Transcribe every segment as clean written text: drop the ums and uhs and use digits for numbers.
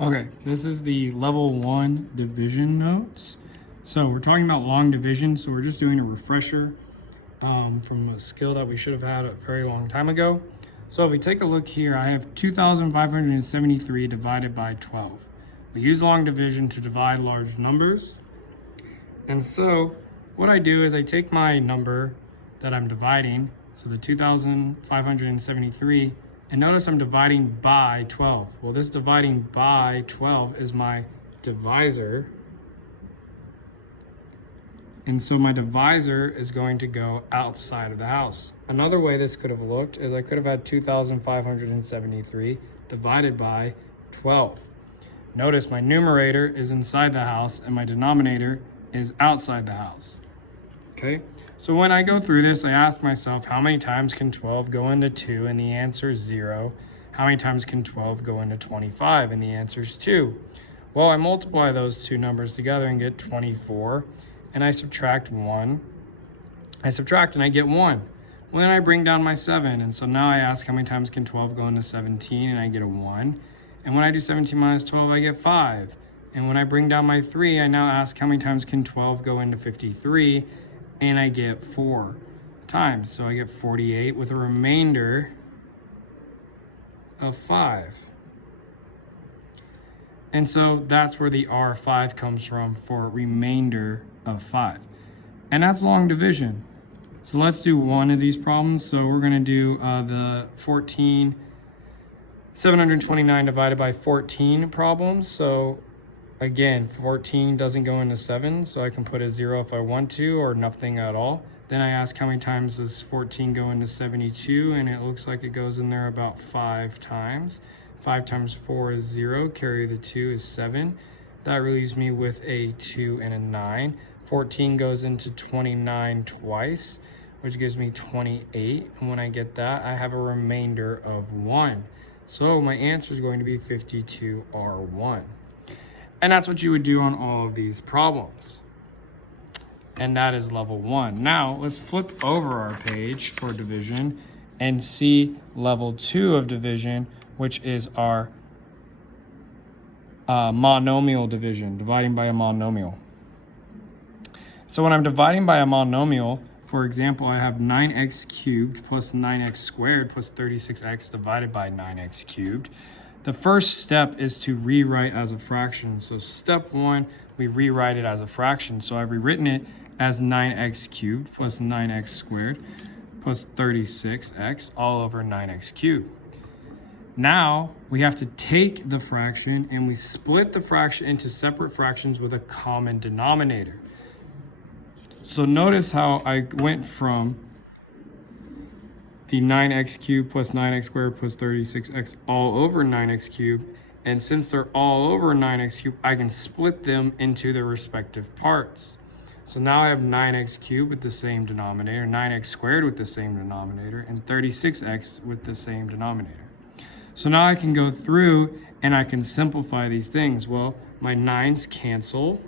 Okay, this is the level 1 division notes. So we're talking about long division, so we're just doing a refresher from a skill that we should have had a very long time ago. So if we take a look here, I have 2,573 divided by 12. We use long division to divide large numbers. And so what I do is I take my number that I'm dividing, so the 2,573, and notice I'm dividing by 12. Well, this dividing by 12 is my divisor. And so my divisor is going to go outside of the house. Another way this could have looked is I could have had 2,573 divided by 12. Notice my numerator is inside the house and my denominator is outside the house. Okay, so when I go through this, I ask myself, how many times can 12 go into 2? And the answer is 0. How many times can 12 go into 25? And the answer is 2. Well, I multiply those two numbers together and get 24. And I subtract 1. I subtract and I get 1. Well, then I bring down my 7. And so now I ask, how many times can 12 go into 17? And I get a 1. And when I do 17 minus 12, I get 5. And when I bring down my 3, I now ask, how many times can 12 go into 53? And I get 4 times. So I get 48 with a remainder of 5. And so that's where the R5 comes from, for remainder of 5. And that's long division. So let's do one of these problems. So we're going to do the 729 divided by 14 problems. So again, 14 doesn't go into 7, so I can put a 0 if I want to, or nothing at all. Then I ask, how many times does 14 go into 72? And it looks like it goes in there about 5 times. 5 times 4 is 0, carry the 2 is 7. That leaves me with a 2 and a 9. 14 goes into 29 twice, which gives me 28. And when I get that, I have a remainder of 1. So my answer is going to be 52R1. And that's what you would do on all of these problems. And that is level 1. Now, let's flip over our page for division and see level 2 of division, which is our monomial division, dividing by a monomial. So when I'm dividing by a monomial, for example, I have 9x cubed plus 9x squared plus 36x divided by 9x cubed. The first step is to rewrite as a fraction. So step 1, we rewrite it as a fraction. So I've rewritten it as 9x cubed plus 9x squared plus 36x all over 9x cubed. Now we have to take the fraction and we split the fraction into separate fractions with a common denominator. So notice how I went from the 9x cubed plus 9x squared plus 36x all over 9x cubed. And since they're all over 9x cubed, I can split them into their respective parts. So now I have 9x cubed with the same denominator, 9x squared with the same denominator, and 36x with the same denominator. So now I can go through and I can simplify these things. Well, my 9's cancel.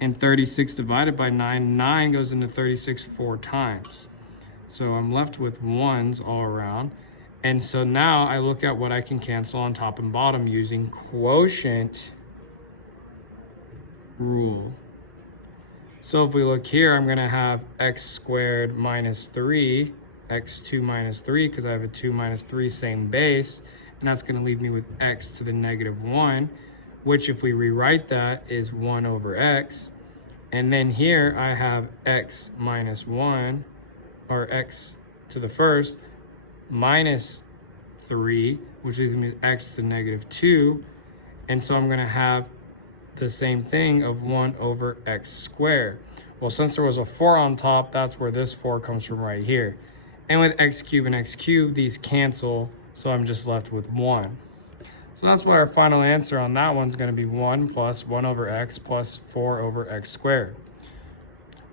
And 36 divided by 9, 9 goes into 36 4 times. So I'm left with 1's all around. And so now I look at what I can cancel on top and bottom using quotient rule. So if we look here, I'm going to have x squared minus 3, x2 minus 3, because I have a 2 minus 3, same base. And that's going to leave me with x to the negative 1, which if we rewrite that is 1 over x. And then here I have x minus 1, or x to the first, minus 3, which leaves me with x to the negative 2. And so I'm going to have the same thing of 1 over x squared. Well, since there was a 4 on top, that's where this 4 comes from right here. And with x cubed and x cubed, these cancel, so I'm just left with 1. So that's why our final answer on that one's going to be 1 plus 1 over x plus 4 over x squared.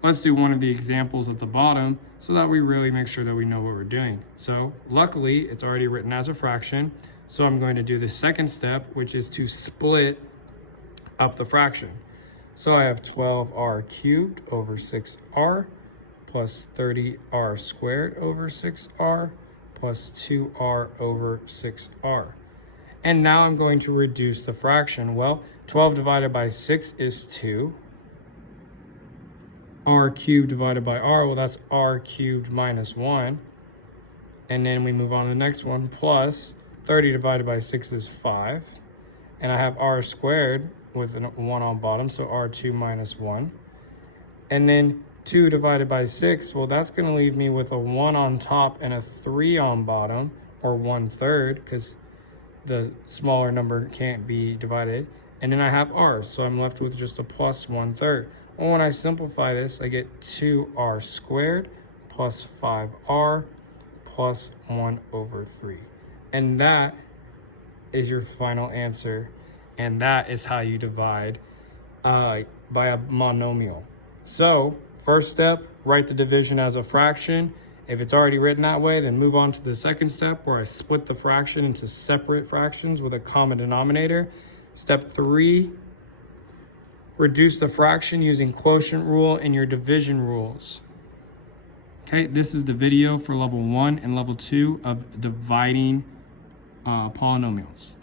Let's do one of the examples at the bottom so that we really make sure that we know what we're doing. So luckily, it's already written as a fraction. So I'm going to do the second step, which is to split up the fraction. So I have 12r cubed over 6r plus 30r squared over 6r plus 2r over 6r. And now I'm going to reduce the fraction. Well, 12 divided by 6 is 2. R cubed divided by R, well, that's R cubed minus 1. And then we move on to the next one, plus 30 divided by 6 is 5. And I have R squared with a 1 on bottom, so R2 minus 1. And then 2 divided by 6, well, that's going to leave me with a 1 on top and a 3 on bottom, or 1/3, because the smaller number can't be divided. And then I have R, so I'm left with just a plus 1/3. Well, when I simplify this, I get 2R squared plus 5R plus 1/3. And that is your final answer. And that is how you divide by a monomial. So, first step, write the division as a fraction. If it's already written that way, then move on to the second step where I split the fraction into separate fractions with a common denominator. Step 3, reduce the fraction using quotient rule and your division rules. Okay, this is the video for level 1 and level 2 of dividing polynomials.